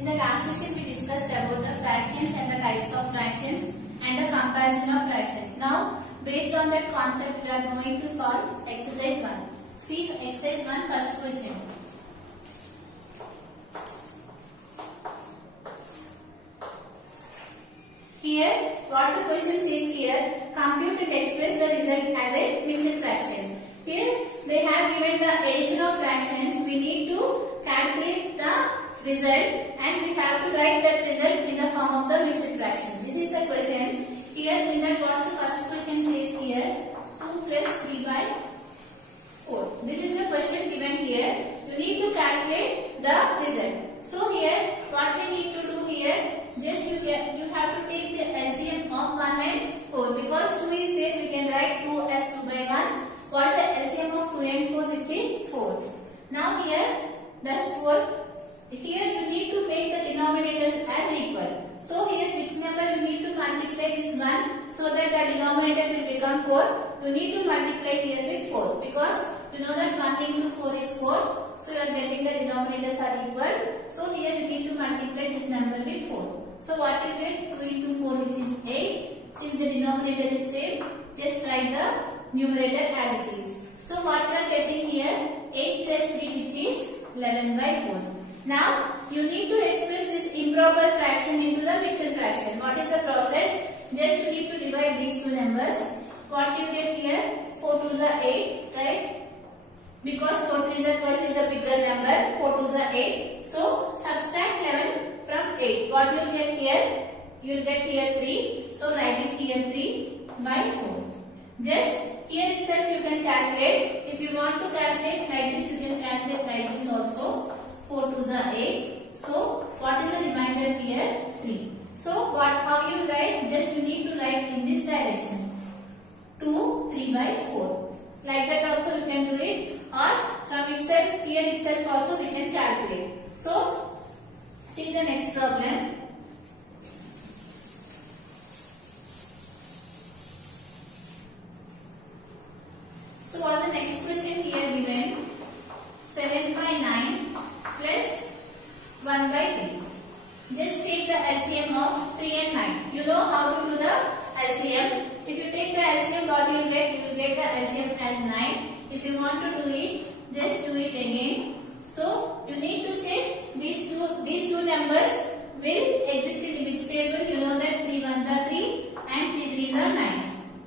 In the last session we discussed about the fractions and the types of fractions and the comparison of fractions. Now, based on that concept, we are going to solve exercise 1. See exercise 1 first question. Here, what the question says here, compute and express the result as a mixed fraction. Here, they have given the addition of fractions. We need to calculate the result and we have to write that result in the form of the mixed fraction. This is the question. Here, in that what the first question says here, 2 plus 3 by 4. This is the question given here. You need to calculate the result. So here, what we need to do here, just you have to take the LCM of 1 and 4. Because 2 is there, we can write 2 as 2 by 1. What is the LCM of 2 and 4, which is 4. Now here, that's 4. Here you need to make the denominators as equal. So here, which number you need to multiply this 1 so that the denominator will become 4. You need to multiply here with 4 because you know that 1 into 4 is 4. So you are getting the denominators are equal. So here you need to multiply this number with 4. So what you get? 2 into 4 which is 8. Since the denominator is same, just write the numerator as it is. So what you are getting here? 8 plus 3 which is 11 by 4. Now you need to express this improper fraction into the mixed fraction. What is the process? Just you need to divide these two numbers. What you get here? 4 2s are 8, right? Because 4 3s are 12 is a bigger number. 4 2s are 8. So subtract 11 from 8. What you will get here? You will get here 3. So writing here 3 by 4. Just here itself you can calculate. If you want to calculate like this, you can calculate like this also. 4 2s are 8. So what is the remainder here? 3. So how you write? Just you need to write in this direction. 2 3 by 4. Like that also you can do it. Or from itself, here itself also we can calculate. So see the next problem. So what's the next question here given? 7 by 9 plus 1 by 3. Just take the LCM of 3 and 9. You know how to do the LCM. If you take the LCM, what you will get? You will get the LCM as 9. If you want to do it, just do it again. So you need to check these two numbers will exist in which table. You know that 3 1s are 3 and 3 3s are 9.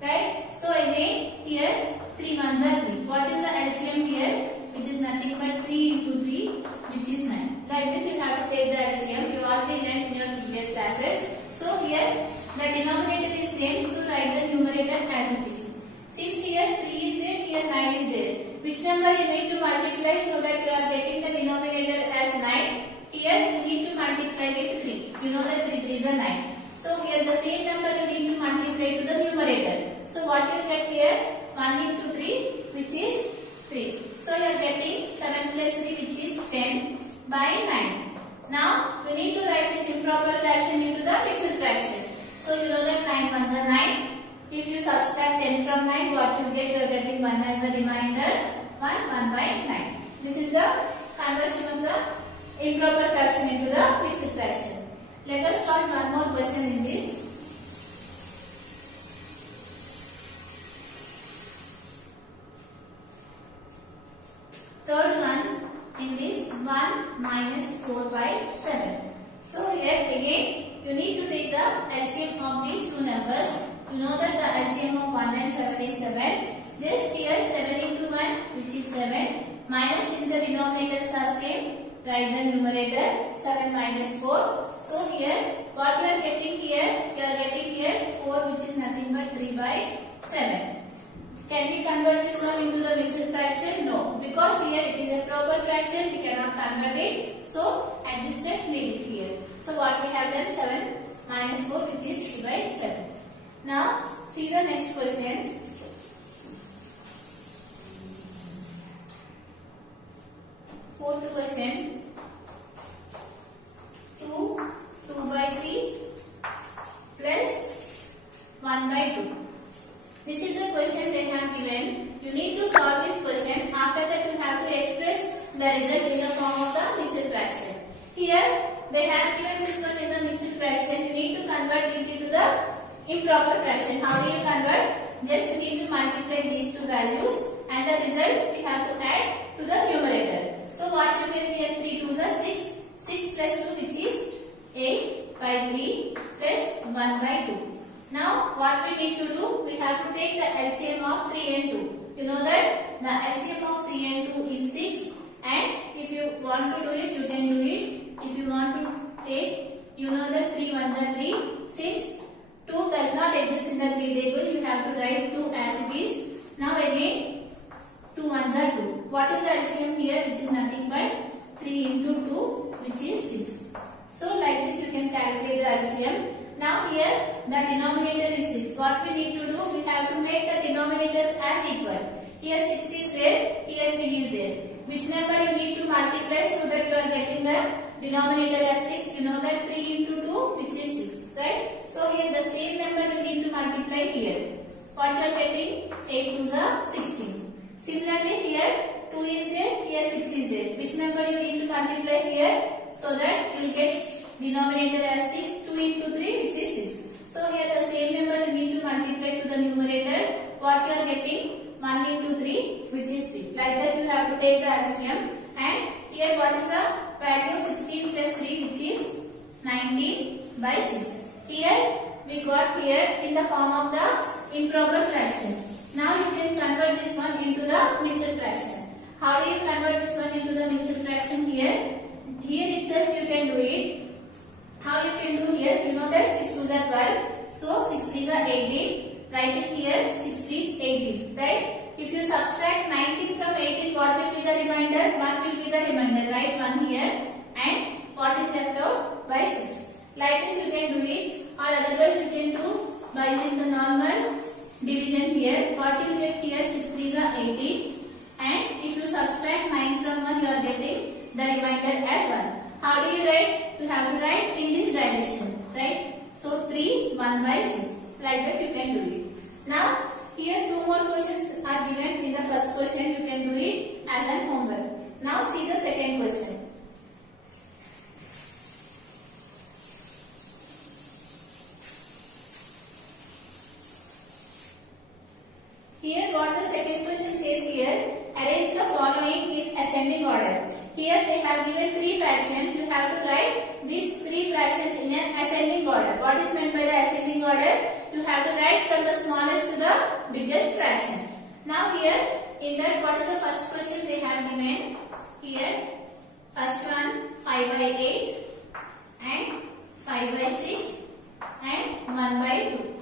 Right? So again here 3 1s are 3. What is the LCM here? Which is nothing but 3 into 3, which is 9. Like this you have to take the LCM. You already learned in your previous classes. So here the denominator is same, so write the numerator as it is. Since here 3 is there, here 9 is there. Which number you need to multiply so that you are getting the denominator as 9? Here you need to multiply with 3. You know that 3 3s are 9. So here the same number you need to multiply to the numerator. So what you get here? 1 into 3, which is 3. So you are getting 7 plus 3, which is 10 by 9. Now we need to write this improper fraction into the mixed fraction. So you know that 9 1s are 9. If you subtract 10 from 9, what you get? You are getting 1 as the remainder. 1 by 9. This is the conversion of the improper fraction into the mixed fraction. Let us solve one more question in this. Third one in this 1 minus 4 by 7. So here again you need to take the LCM of these two numbers. You know that the LCM of 1 and 7 is 7. Just here 7 into 1 which is 7. Minus since the denominators are same. Write the numerator 7 minus 4. So here what you are getting here? You are getting here 4 which is nothing but 3 by 7. Can we convert this one into the mixed fraction? No. Because here it is a proper fraction. We cannot convert it. So at this step leave it here. So what we have done? 7 minus 4 which is 3 by 7. Now see the next question. Fourth question. 2 by 3 plus 1 by 2. This is the question they have given. You need to solve this question. After that you have to express the result in the form of the mixed fraction. Here they have given this one in the mixed fraction. You need to convert it into the improper fraction. How do you convert? Just you need to multiply these two values and the result we have to add to the numerator. So what you get here? 3 2s are 6. 6 plus 2 which is 8 by 3 plus 1 by 2. Now what we need to do? We have to take the LCM of 3 and 2. You know that the LCM of 3 and 2 is 6, and if you want to do it, you can do it. If you want to take, you know that 3 1s are 3. Since 2 does not exist in the 3 table, you have to write 2 as it is. Now again 2 1s are 2. What is the LCM here? Which is nothing but 3 into 2, which is 6. So like this you can calculate the LCM. Now here the denominator is 6. What we need to do? We have to make the denominators as equal. Here 6 is there, here 3 is there. Which number you need to multiply so that you are getting the denominator as 6? You know that 3 into 2 which is 6, right? So here the same number you need to multiply here. What you are getting? 8 2s are 16. Similarly here 2 is there, here 6 is there. Which number you need to multiply here so that you get denominator as 6? 2 into 3 which is 6. So here the same number you need to multiply to the numerator. What you are getting? 1 into 3 which is 3. Like that you have to take the LCM. And here what is the value of 16 plus 3 which is 19 by 6. Here we got here in the form of the improper fraction. Now you can convert this one into the mixed fraction. How do you convert this one into the mixed fraction here? Here itself you can do it. How you can do here? You know that 6 2s are 12. So 6 3s are 18. Write it here 6 3s 18. Right? If you subtract 19 from 18, what will be the remainder? 1 will be the remainder. Write 1 here. And what is left out? By 6. Like this you can do it. Or otherwise you can do by using the normal division here. What you will get here? 6 3s are 18. And if you subtract 9 from 1, you are getting the remainder as 1. How do you write? You have to write in this direction, right? So 3 1 by 6. Like that you can do it. Now here 2 more questions are given. In the first question you can do it as an homework. Now see the second question. Here what the second question says here, arrange the following in ascending order. Here they have given 3 fractions. You have to write these 3 fractions in an ascending order. What is meant by the ascending order? You have to write from the smallest to the biggest fraction. Now here in that what is the first question they have given? Here first one 5 by 8 and 5 by 6 and 1 by 2.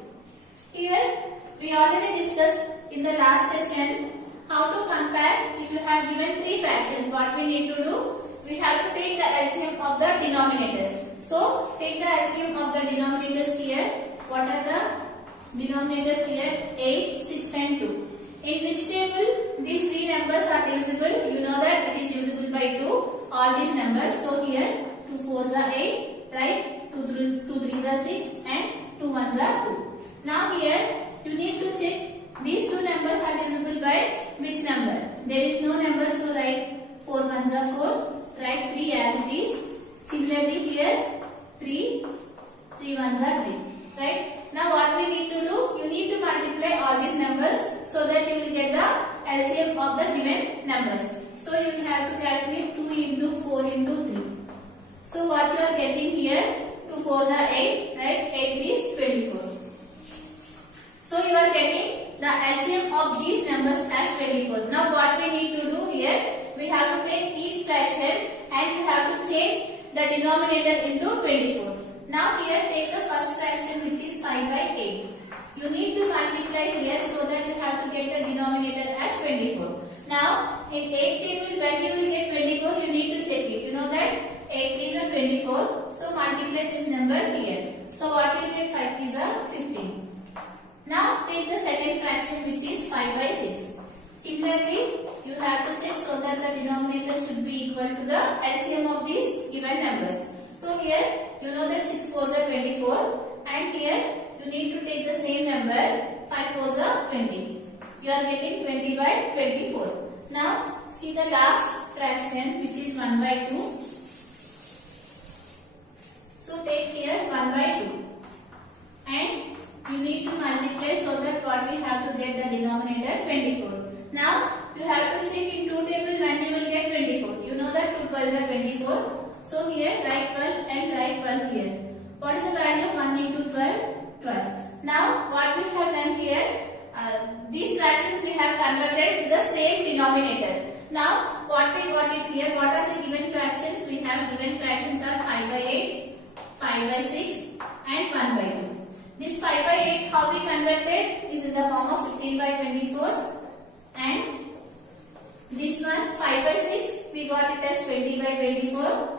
Here we already discussed in the last session how to compare if you have given 3 fractions. What we need to do? We have to take the LCM of the denominators. So take the LCM of the denominators here. What are the denominators here? 8, 6 and 2. In which table these 3 numbers are divisible? You know that it is divisible by 2. All these numbers. So here 2 4s are 8, right? 2 3s are 6 and 2 1s are 2. Now here you need to check these 2 numbers are divisible by which number? There is no number, so write 4 1s are 4. Write 3 as it is. Similarly here 3 1s are 3. Right? Now what we need to do? You need to multiply all these numbers so that you will get the LCM of the given numbers. So you will have to calculate 2 into 4 into 3. So what you are getting here? 2 4s are 8. Right? 8 is 24. So you are getting the LCM of these numbers as 24. Now what we need to do here? We have to take each fraction and we have to change the denominator into 24. Now here take the first fraction which is 5 by 8. You need to multiply here so that you have to get the denominator as 24. Now in 8 table when you will get 24 you need to check it. You know that 8 is a 24. So multiply this number here. So what will get? 5 is a 15. Now take the second fraction which is 5 by 6. Similarly, you have to check so that the denominator should be equal to the LCM of these given numbers. So here you know that 6 4s are 24 and here you need to take the same number 5 4s are 20. You are getting 20 by 24. Now see the last fraction which is 1 by 2. 12 are 24. So here write 12 and write 12 here. What is the value? 1 into 12? 12. Now what we have done here, these fractions we have converted to the same denominator. Now what we got is here, what are the given fractions? We have given fractions are 5 by 8, 5 by 6 and 1 by 2. This 5 by 8 how we converted is in the form of 15 by 24, and this one 5 by 6 we got it as 20 by 24,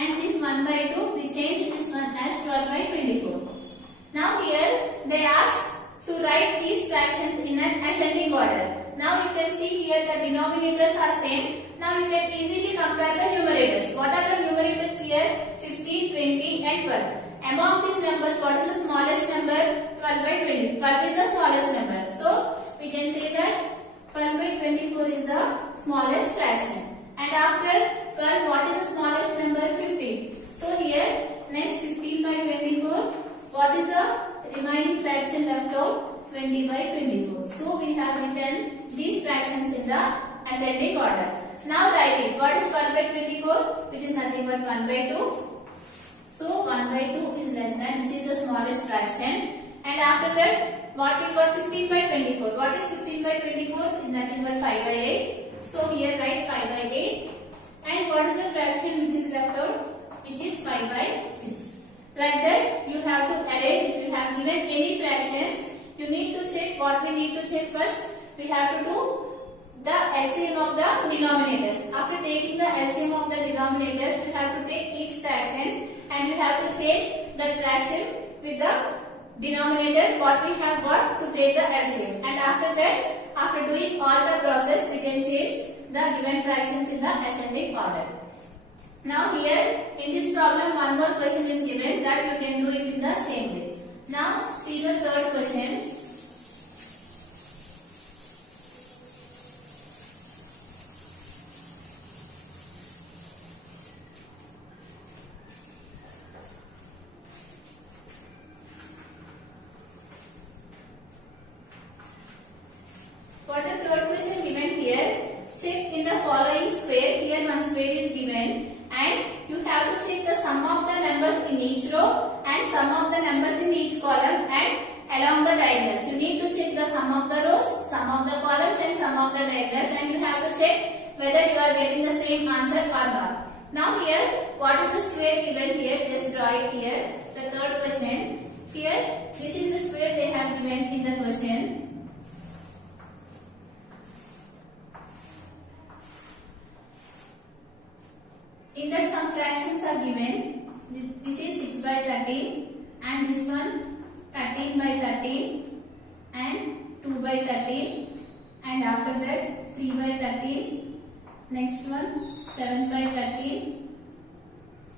and this 1 by 2 we changed this one as 12 by 24. Now here they asked to write these fractions in an ascending order. Now you can see here the denominators are same. Now you can easily compare the numerators. What are the numerators here? 15, 20 and 12. Among these numbers, what is the smallest number? 12 by 20. 12 is the smallest number. So we can say that 12 by 24 is the smallest fraction. And after 12, what is the smallest number? 15. So here, next 15 by 24, what is the remaining fraction left out? 20 by 24. So we have written these fractions in the ascending order. Now write it. What is 12 by 24? Which is nothing but 1 by 2. So 1 by 2 is less than, this is the smallest fraction. And after that, what we got? 15 by 24. What is 15 by 24? Is nothing but 5 by 8. So here write 5 by 8. And what is the fraction which is left out? Which is 5 by 6. Like that, you have to arrange. If you have given any fractions, you need to check. What we need to check first? We have to do the LCM of the denominators. After taking the LCM of the denominators, we have to take each fraction and we have to change the fraction with the denominator what we have got to take the LCM. And after that, after doing all the process, we can change the given fractions in the ascending order. Now here in this problem, one more question is given that you can do it in the same way. Now see the third question. For the third question given here, check in the following square. Here one square is given and you have to check the sum of the numbers in each row and sum of the numbers in each column and along the diagonals. You need to check the sum of the rows, sum of the columns and sum of the diagonals, and you have to check whether you are getting the same answer or not. Now here, what is the square given here? Just draw it here. The third question. Here, this is the square they have given in the question. In that some fractions are given. This is 6 by 13 and this one 13 by 13 and 2 by 13 and after that 3 by 13, next one 7 by 13,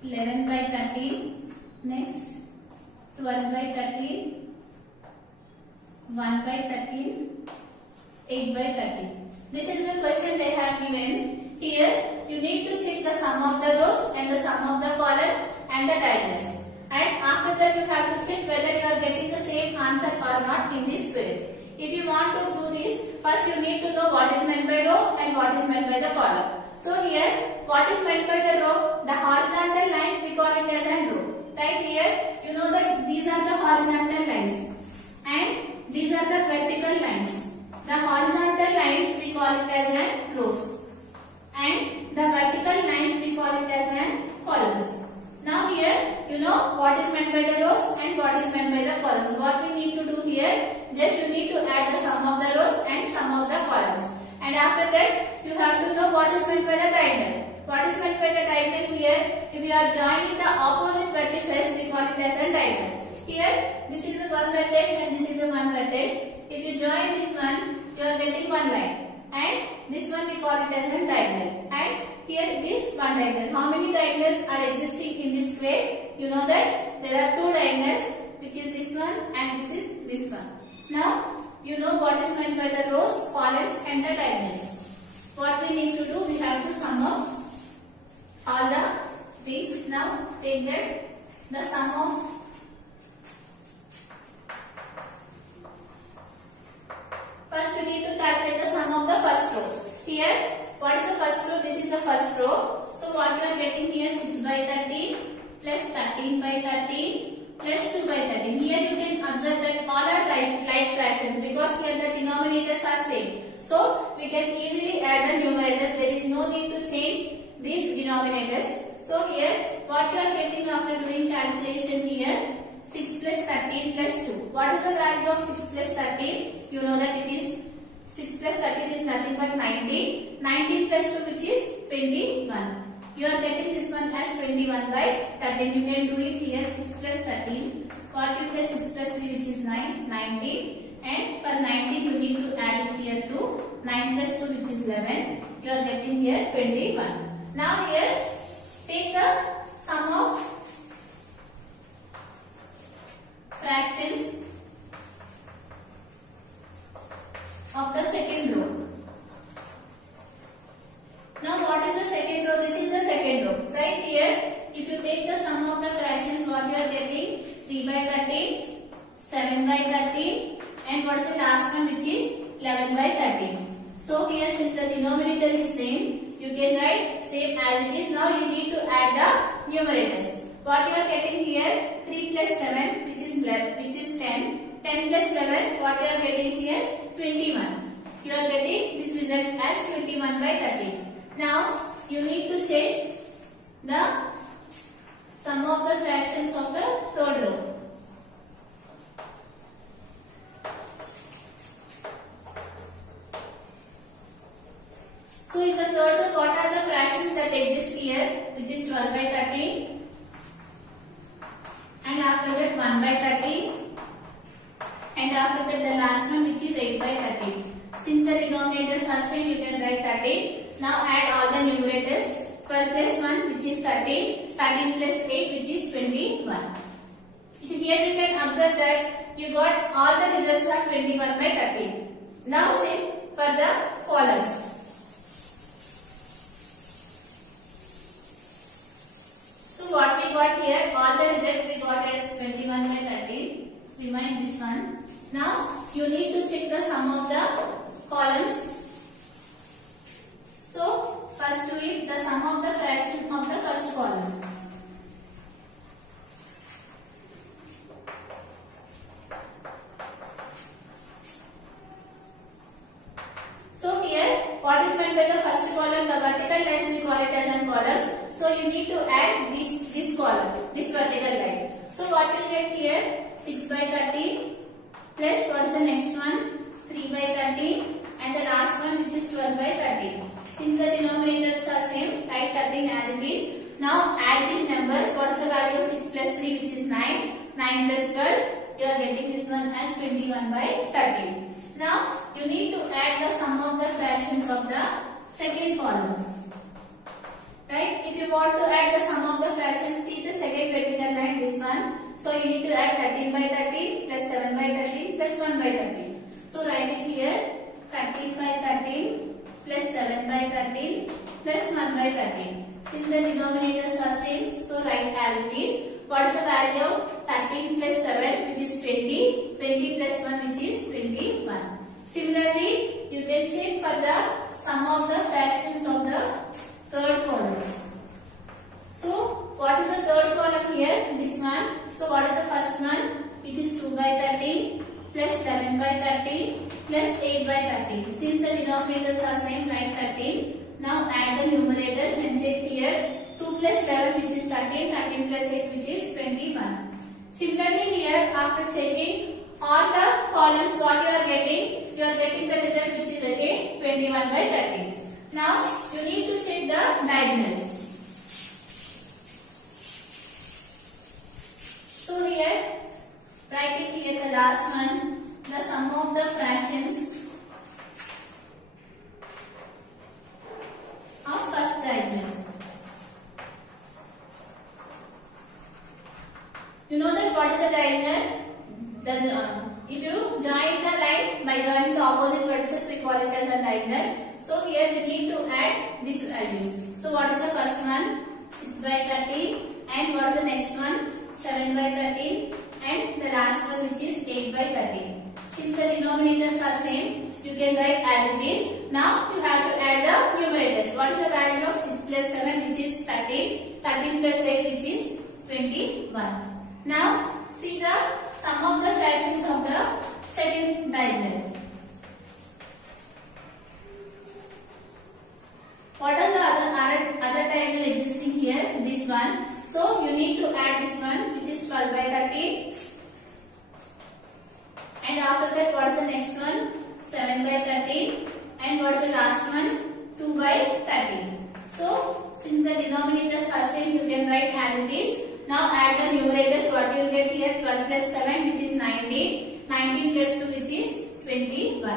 11 by 13, next 12 by 13, 1 by 13, 8 by 13. This is the question they have given. Here you need to check the sum of the rows and the sum of the columns and the diagonals. And after that you have to check whether you are getting the same answer or not in this square. If you want to do this, first you need to know what is meant by row and what is meant by the column. So here, what is meant by the row? The horizontal line we call it as a row. Right here, you know that these are the horizontal lines and these are the vertical lines. The horizontal lines we call it as a rows. And the vertical lines we call it as columns. Now here you know what is meant by the rows and what is meant by the columns. What we need to do here, just you need to add the sum of the rows and sum of the columns. And after that you have to know what is meant by the diagonal. What is meant by the diagonal here? If you are joining the opposite vertices, we call it as a diagonal. Here this is the one vertex and this is the one vertex. If you join this one, you are getting one line. And this one we call it as a diagonal. And here this one diagonal. How many diagonals are existing in this square? You know that there are two diagonals, which is this one and this is this one. Now you know what is meant by the rows, columns and the diagonals. What we need to do, we have to sum up all the things. Now take that the sum of first you need to calculate the sum of the first row. Here, what is the first row? the first row. So what you are getting here 6 by 13 plus 13 by 13 plus 2 by 13. Here you can observe that all are like fractions because here the denominators are same. So we can easily add the numerators. There is no need to change these denominators. So here what you are getting after doing calculation here 6 plus 13 plus 2. What is the value of 6 plus 13? You know that it is 6 plus 13 is nothing but 19. 19 plus 2 which is 21. You are getting this one as 21 by 13. You can do it here 6 plus 13. 40 plus 6 plus 3 which is 9. 19. And for 19 you need to add it here 2. 9 plus 2 which is 11. You are getting here 21. Now here take the sum of fractions of the second row. Now what is the second row? This is the second row. Right here, if you take the sum of the fractions, what you are getting? 3 by 13, 7 by 13, and what is the last one which is 11 by 13. So here since the denominator is same, you can write same as it is. Now you need to add the numerators. What you are getting here 3 plus 7 which is 10. 10 plus 11 what you are getting here 21. You are getting this result as 21 by 13. Now you need to change the sum of the fractions of the third row. So in the third row what are the fractions that exist here which is 12 by 13 and after that 1 by 13 and after that the last one which is 8 by 13. Since the denominators are same you can write 13. Now add all the numerators. 12 plus 1 which is 13. 13 plus 8 which is 21. Here you can observe that you got all the results are 21 by 13. Now check for the columns. So what we got here, all the results we got as 21 by 13. Remind this one. Now you need to check the sum of the columns. So first do it the sum of the fraction of the first column. So here what is meant by the first column? The vertical lines we call it as an columns. So you need to add this column, this vertical line. So what you get here 6 by 13 plus what is the next one 3 by 13 and the last one which is 12 by 13. Since the denominators are same, write 13 as it is. Now add these numbers. What is the value of 6 plus 3 which is 9. 9 plus 12. You are getting this one as 21 by 13. Now you need to add the sum of the fractions of the second column. Right? If you want to add the sum of the fractions, see the second vertical line, this one. So you need to add 13 by 13 plus 7 by 13 plus 1 by 13. So write it here 13 by 13 plus 7 by 13 plus 1 by 13. Since the denominators are same, so write as it is. What is the value of 13 plus 7 which is 20, 20 plus 1 which is 21. Similarly, you can check for the sum of the fractions of the third column. So what is the third column here? This one. So what is the first one? Which is 2 by 13 plus 11 by 13 plus 8 by 13. Since the denominators are same, write 13. Now add the numerators and check here 2 plus 11 which is 13, 13 plus 8 which is 21. Similarly here after checking all the columns what you are getting the result which is again 21 by 13. Now you need to check the diagonal. So here write it here the last one, the sum of the fractions of first diagonal. You know that what is the diagonal? If you join the line by joining the opposite vertices, we call it as a diagonal. So here you need to add these values. So what is the first one? 6 by 13 and what is the next one? 7 by 13 and the last one which is 8 by 13. Since the denominators are same, you can write as it is. Now you have to add the numerators. What is the value of 6 plus 7 which is 13. 13 plus 8 which is 21. Now see the sum of the fractions of the second diagonal. What are the other diagonal existing here? This one. So you need to add this one which is 12 by 13. And after that what is the next one? 7 by 13. And what is the last one? 2 by 13. So since the denominators are same, you can write as it is. Now add the numerators. What you will get here? 12 plus 7 which is 19. 19 plus 2 which is 21.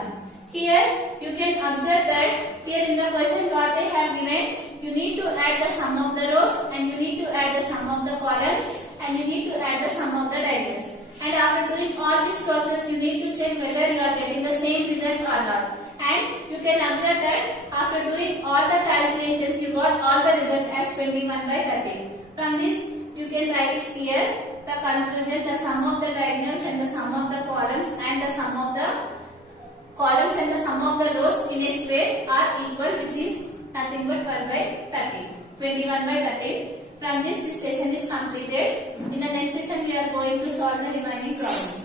Here you can observe that here in the question what they have given, you need to add the sum of the rows and you need to add the sum of the columns and you need to add the sum of the diagonals. And after doing all this process, you need to check whether you are getting the same result or not. And you can observe that after doing all the calculations, you got all the result as 21 by 13. From this, you can write it here. The conclusion, the sum of the diagonals and the sum of the columns and the sum of the columns and the sum of the rows in a square are equal, which is nothing but 12 by 13. 21 by 13. From this session is completed. In the next session, we are going to solve the remaining problems.